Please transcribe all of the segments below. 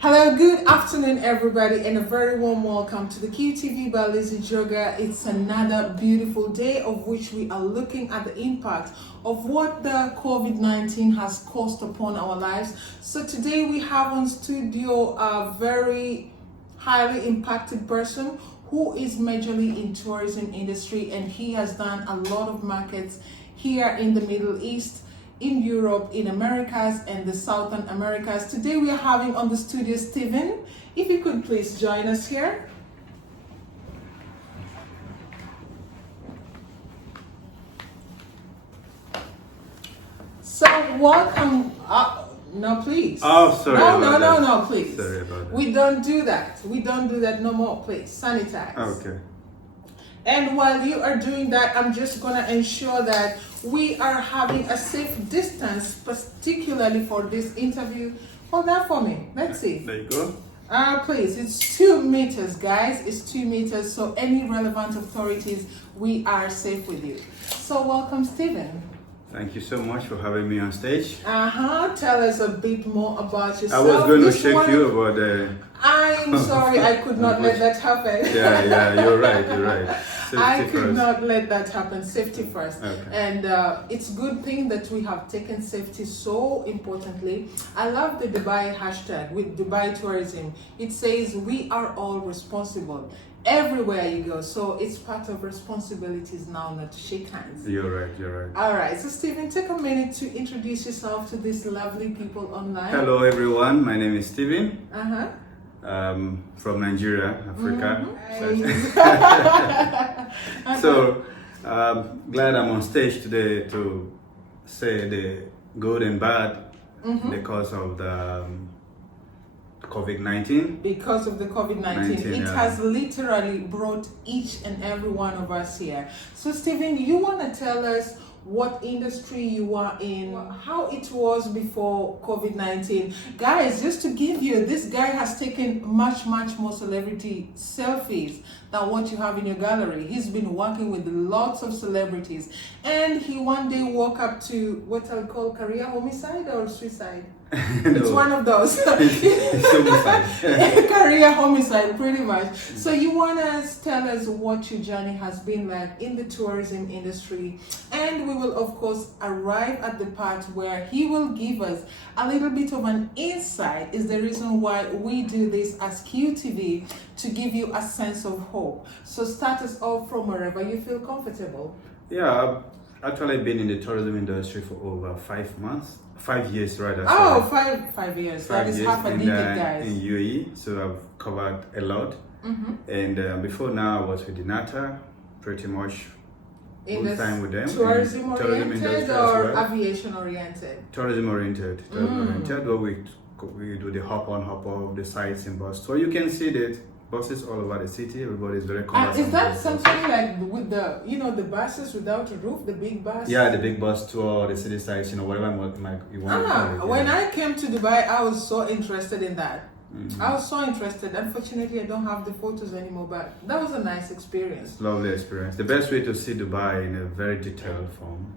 Hello, good afternoon, everybody, and a very warm welcome to the QTV by Lizzie Joga. It's another beautiful day of which we are looking at the impact of what the COVID-19 has caused upon our lives. So today we have on studio a very highly impacted person who is majorly in tourism industry, and he has done a lot of markets here in the Middle East, in Europe, in Americas, and the Southern Americas. Today we are having on the studio Stephen. If you could please join us here. So welcome. No, please. Oh, sorry. No, please. Sorry about that. We don't do that. We don't do that no more, please. Sanitize. Okay. And while you are doing that, I'm just going to ensure that we are having a safe distance, particularly for this interview. Hold that for me. Let's see. There you go. Please, it's 2 meters, guys. It's 2 meters. So any relevant authorities, we are safe with you. So welcome, Stephen. Thank you so much for having me on stage. Tell us a bit more about yourself. I was going to shake you about the... I'm sorry, I could not let that happen. Yeah, you're right. I could not let that happen. Safety first. Okay. And it's a good thing that we have taken safety so importantly. I love the Dubai hashtag with Dubai tourism. It says we are all responsible everywhere you go. So it's part of responsibilities now not to shake hands. You're right. All right. So Stephen, take a minute to introduce yourself to these lovely people online. Hello everyone, my name is Stephen. From Nigeria, Africa. So glad I'm on stage today to say the good and bad because of the COVID-19. Because of the COVID-19, it yeah. has literally brought each and every one of us here. So Stephen, you want to tell us what industry you are in, how it was before COVID-19. Guys, just to give you, this guy has taken much more celebrity selfies than what you have in your gallery. He's been working with lots of celebrities, and he one day woke up to what I'll call career homicide or suicide. It's one of those. It's homicide. Career homicide, pretty much. So you want to tell us what your journey has been like in the tourism industry, and we will of course arrive at the part where he will give us a little bit of an insight. Is the reason why we do this as QTV, to give you a sense of hope. So start us off from wherever you feel comfortable. Yeah, I've actually been in the tourism industry for over 5 years, right? Oh, five years. That is half a decade, guys. In UAE, so I've covered a lot. And before now, I was with Dinata, pretty much full time with them. Tourism oriented or aviation oriented? Tourism oriented. Where we do the hop on, hop off, the sites in bus. So you can see that buses all over the city. Everybody is very comfortable. Is that something like with the, the buses without a roof, the big bus? Yeah, the big bus tour, the city sites, whatever you want to call it. When I came to Dubai, I was so interested in that. I was so interested. Unfortunately, I don't have the photos anymore, but that was a nice experience. Lovely experience. The best way to see Dubai in a very detailed form.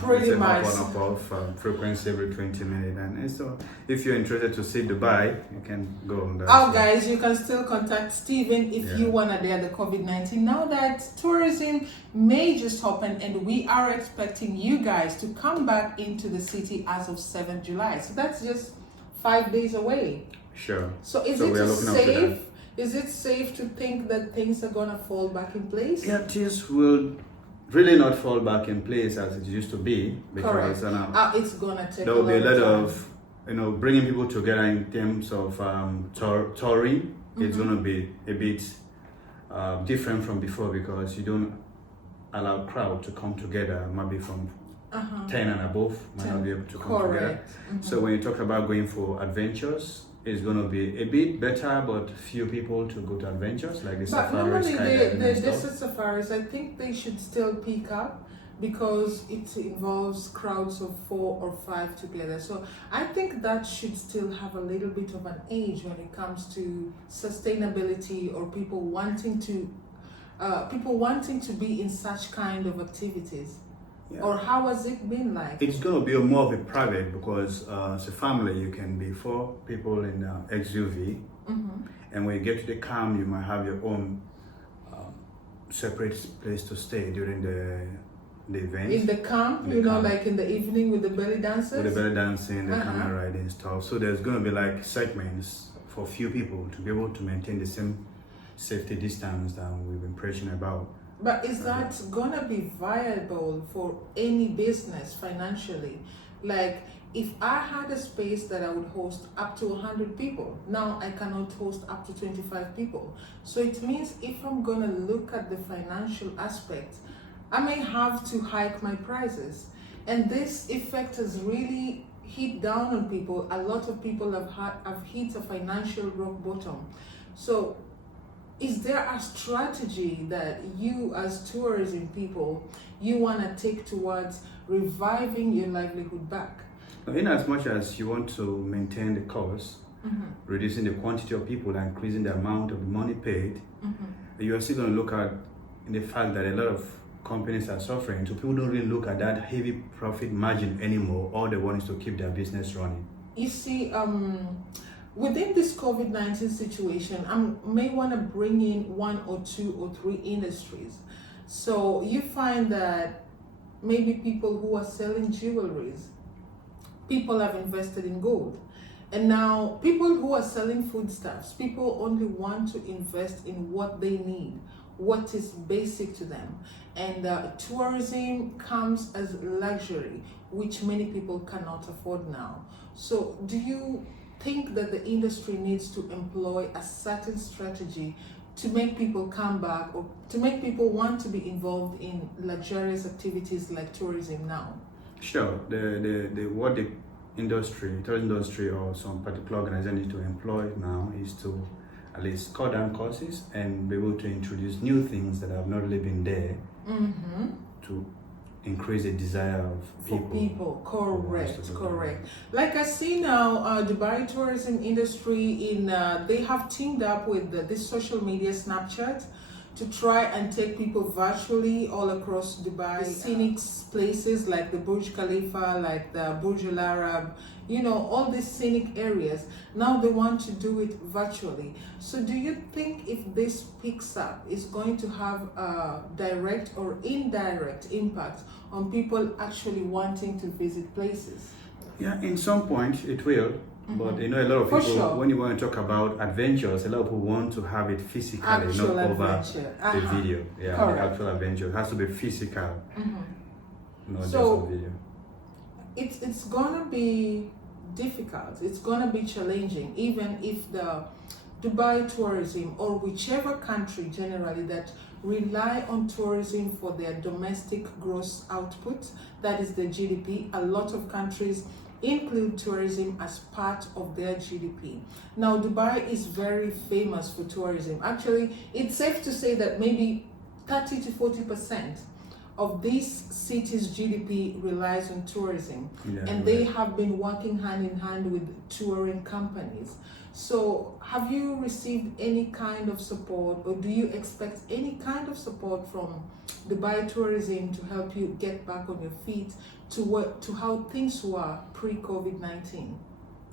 Pretty much. Hop on, hop off, frequency every 20 minutes. And so if you're interested to see Dubai, you can go on that. Oh, guys, you can still contact Stephen if you want to dare the COVID-19. Now that tourism may just happen, and we are expecting you guys to come back into the city as of 7th July. So that's just 5 days away. Sure. So is it safe to think that things are going to fall back in place? Yeah, things will really not fall back in place as it used to be, because it's gonna take there will be a lot of bringing people together in terms of touring. It's gonna be a bit different from before, because you don't allow crowd to come together, maybe from 10 and above might not be able to come together. So when you talk about going for adventures, it's going to be a bit better, but few people to go to adventures like the safaris. Normally the desert safaris, I think they should still pick up, because it involves crowds of 4 or 5 together. So I think that should still have a little bit of an age when it comes to sustainability, or people wanting to be in such kind of activities. Or how has it been like? It's going to be more of a private because as a family, you can be 4 people in XUV. And when you get to the camp, you might have your own separate place to stay during the event. In the camp, like in the evening with the belly dancers? With the belly dancing, the camera riding stuff. So there's going to be like segments for few people to be able to maintain the same safety distance that we've been preaching about. But is that gonna be viable for any business financially? Like, if I had a space that I would host up to 100 people, now I cannot host up to 25 people. So it means if I'm gonna look at the financial aspect, I may have to hike my prices. And this effect has really hit down on people. A lot of people have hit a financial rock bottom. So is there a strategy that you as tourism people, you want to take towards reviving your livelihood back? In as much as you want to maintain the cost, reducing the quantity of people and increasing the amount of money paid, you are still going to look at the fact that a lot of companies are suffering. So people don't really look at that heavy profit margin anymore. All they want is to keep their business running. You see, within this COVID-19 situation, I may want to bring in 1 or 2 or 3 industries. So you find that maybe people who are selling jewelries, people have invested in gold. And now people who are selling foodstuffs, people only want to invest in what they need, what is basic to them. And tourism comes as luxury, which many people cannot afford now. So do you think that the industry needs to employ a certain strategy to make people come back or to make people want to be involved in luxurious activities like tourism now? Sure. What the tourism industry or some particular organization needs to employ now is to at least cut down costs and be able to introduce new things that have not really been there to increase the desire of people. Correct. Like I see now, Dubai tourism industry they have teamed up with this social media Snapchat to try and take people virtually all across Dubai, scenic places like the Burj Khalifa, like the Burj Al Arab, all these scenic areas. Now they want to do it virtually. So do you think if this picks up, it's going to have a direct or indirect impact on people actually wanting to visit places? Yeah, in some point it will. But a lot of people, when you want to talk about adventures, a lot of people want to have it physically, actual not adventure. over the video. Yeah, the actual adventure. It has to be physical, not just on video. It's gonna be difficult. It's gonna be challenging, even if the Dubai tourism or whichever country generally that rely on tourism for their domestic gross output, that is the GDP. A lot of countries include tourism as part of their GDP. Now, Dubai is very famous for tourism. Actually, it's safe to say that maybe 30 to 40% of this city's GDP relies on tourism. And they have been working hand in hand with touring companies. So have you received any kind of support, or do you expect any kind of support from Dubai tourism to help you get back on your feet to how things were pre-COVID-19?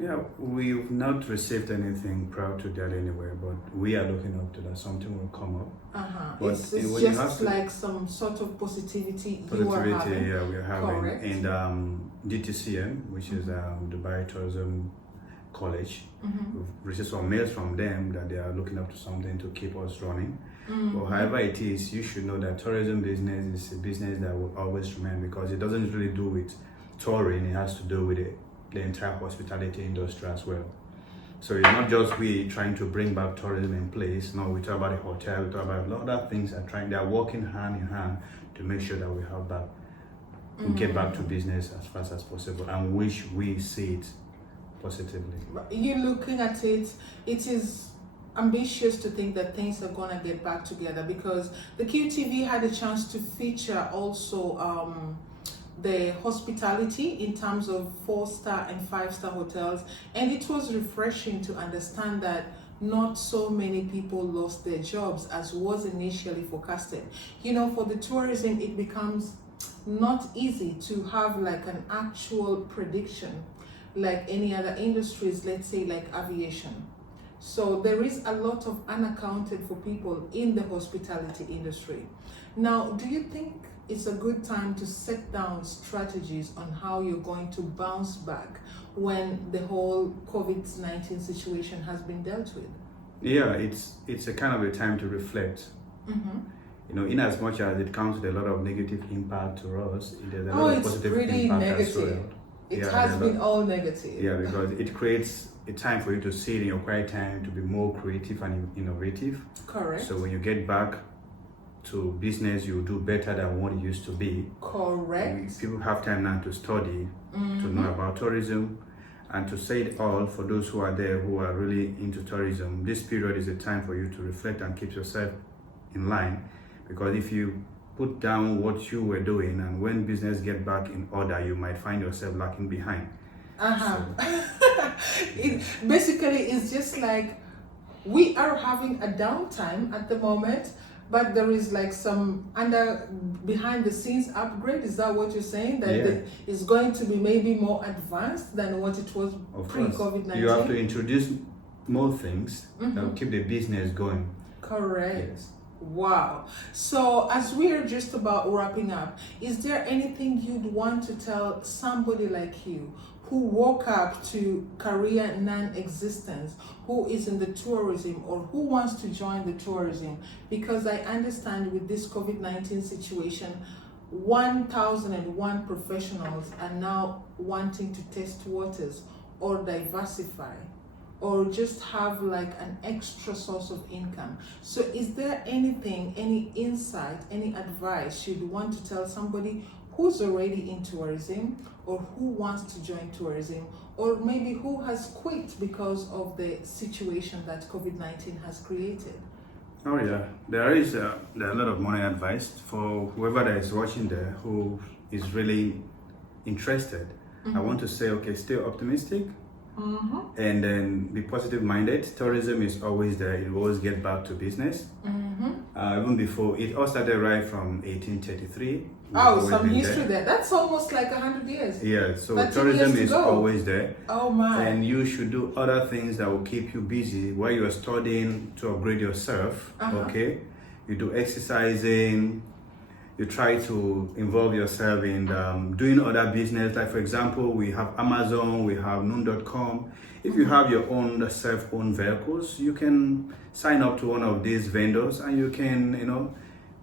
Yeah, we've not received anything prior to that anyway, but we are looking up to that. Something will come up. But it's just like some sort of positivity you are having. Yeah, we are having. Correct. And DTCM, which is Dubai Tourism College, we've received some mails from them that they are looking up to something to keep us running. But however it is, you should know that tourism business is a business that will always remain, because it doesn't really do with touring, it has to do with the entire hospitality industry as well. So it's not just we trying to bring back tourism in place. No, we talk about the hotel, we talk about a lot of other things they are working hand in hand to make sure that we have back, we get back to business as fast as possible, and which we see it positively. You're looking at it, it is ambitious to think that things are gonna get back together, because the QTV had a chance to feature also the hospitality in terms of 4-star and 5-star hotels, and it was refreshing to understand that not so many people lost their jobs as was initially forecasted. For the tourism, it becomes not easy to have like an actual prediction like any other industries, let's say like aviation. So there is a lot of unaccounted for people in the hospitality industry. Now, do you think it's a good time to set down strategies on how you're going to bounce back when the whole COVID-19 situation has been dealt with? Yeah, it's a kind of a time to reflect. You know, in as much as it comes with a lot of negative impact to us, there's a lot of positive pretty impact negative. as well. It has been all negative. Yeah, because it creates a time for you to sit in your quiet time to be more creative and innovative. Correct. So when you get back to business, you do better than what it used to be. Correct. People have time now to study, to know about tourism, and to say it all for those who are there who are really into tourism. This period is a time for you to reflect and keep yourself in line, because if you put down what you were doing and when business get back in order, you might find yourself lacking behind. Basically, it's just like we are having a downtime at the moment, but there is like some behind the scenes upgrade. Is that what you're saying? That it's going to be maybe more advanced than what it was pre-COVID-19? You have to introduce more things that will keep the business going. Correct. Yes. Wow. So as we're just about wrapping up, is there anything you'd want to tell somebody like you who woke up to career non-existence, who is in the tourism or who wants to join the tourism? Because I understand with this COVID-19 situation, 1,001 professionals are now wanting to test waters or diversify, or just have like an extra source of income. So is there anything, any insight, any advice you'd want to tell somebody who's already in tourism or who wants to join tourism, or maybe who has quit because of the situation that COVID-19 has created? Oh yeah, there are a lot of money advice for whoever that is watching there who is really interested. I want to say, okay, stay optimistic. And then be positive minded. Tourism is always there, it will always get back to business. Even before, it all started right from 1833. Oh, some history there. That's almost like 100 years. Yeah, so tourism is always there. Oh my. And you should do other things that will keep you busy while you are studying to upgrade yourself. Okay, you do exercising, you try to involve yourself in doing other business. Like for example, we have Amazon, we have noon.com. If you have your own self-owned vehicles, you can sign up to one of these vendors and you can, you know,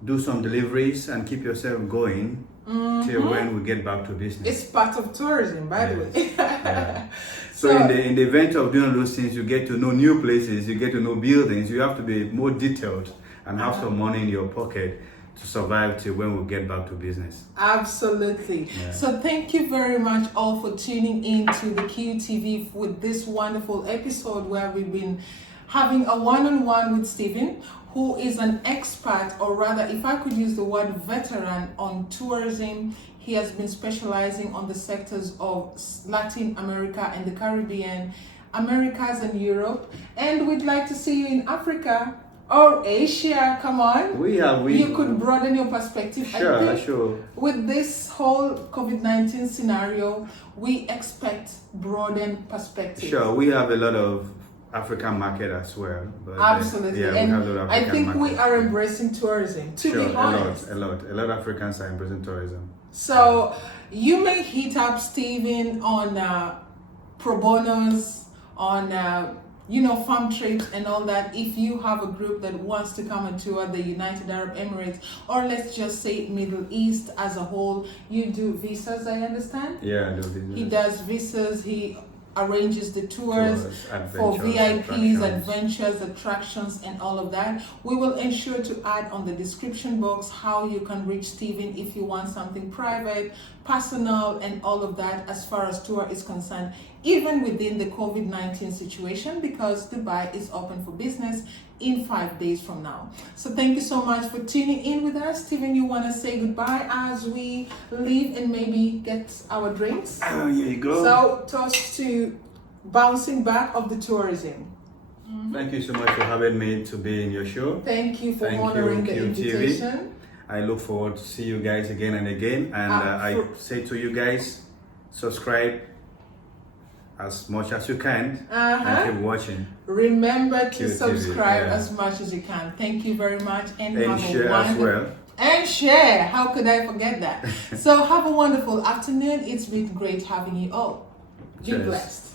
do some deliveries and keep yourself going till when we get back to business. It's part of tourism, by the way. So in the event of doing those things, you get to know new places, you get to know buildings. You have to be more detailed and have some money in your pocket to survive till when we get back to business. Absolutely. So thank you very much all for tuning in to the QTV with this wonderful episode where we've been having a one-on-one with Stephen, who is an expert, or rather, if I could use the word veteran, on tourism. He has been specializing on the sectors of Latin America and the Caribbean, Americas and Europe, and we'd like to see you in Africa or Asia. Come on. You could broaden your perspective. Sure. With this whole COVID-19 scenario, we expect broadened perspective. Sure, we have a lot of African market as well. But absolutely. Yeah, and we have a lot of I think market. we are embracing tourism, to be honest. A lot of Africans are embracing tourism. So you may hit up Stephen on pro bonos, on farm trips and all that. If you have a group that wants to come and tour the United Arab Emirates, or let's just say Middle East as a whole, you do visas, I understand? Yeah, I do visas. He does visas, he arranges the tours for VIPs, adventures, attractions, and all of that. We will ensure to add on the description box how you can reach Stephen if you want something private, personal, and all of that as far as tour is concerned, even within the COVID-19 situation, because Dubai is open for business in 5 days from now. So thank you so much for tuning in with us. Stephen, you want to say goodbye as we leave and maybe get our drinks? Here you go. So toast to bouncing back of the tourism. Thank you so much for having me to be in your show. Thank you for honoring the invitation. I look forward to see you guys again and again. And I say to you guys, subscribe as much as you can and keep watching. Remember to QTV, subscribe as much as you can. Thank you very much, and have share a as well. And share. How could I forget that? So have a wonderful afternoon. It's been great having you all. Be blessed.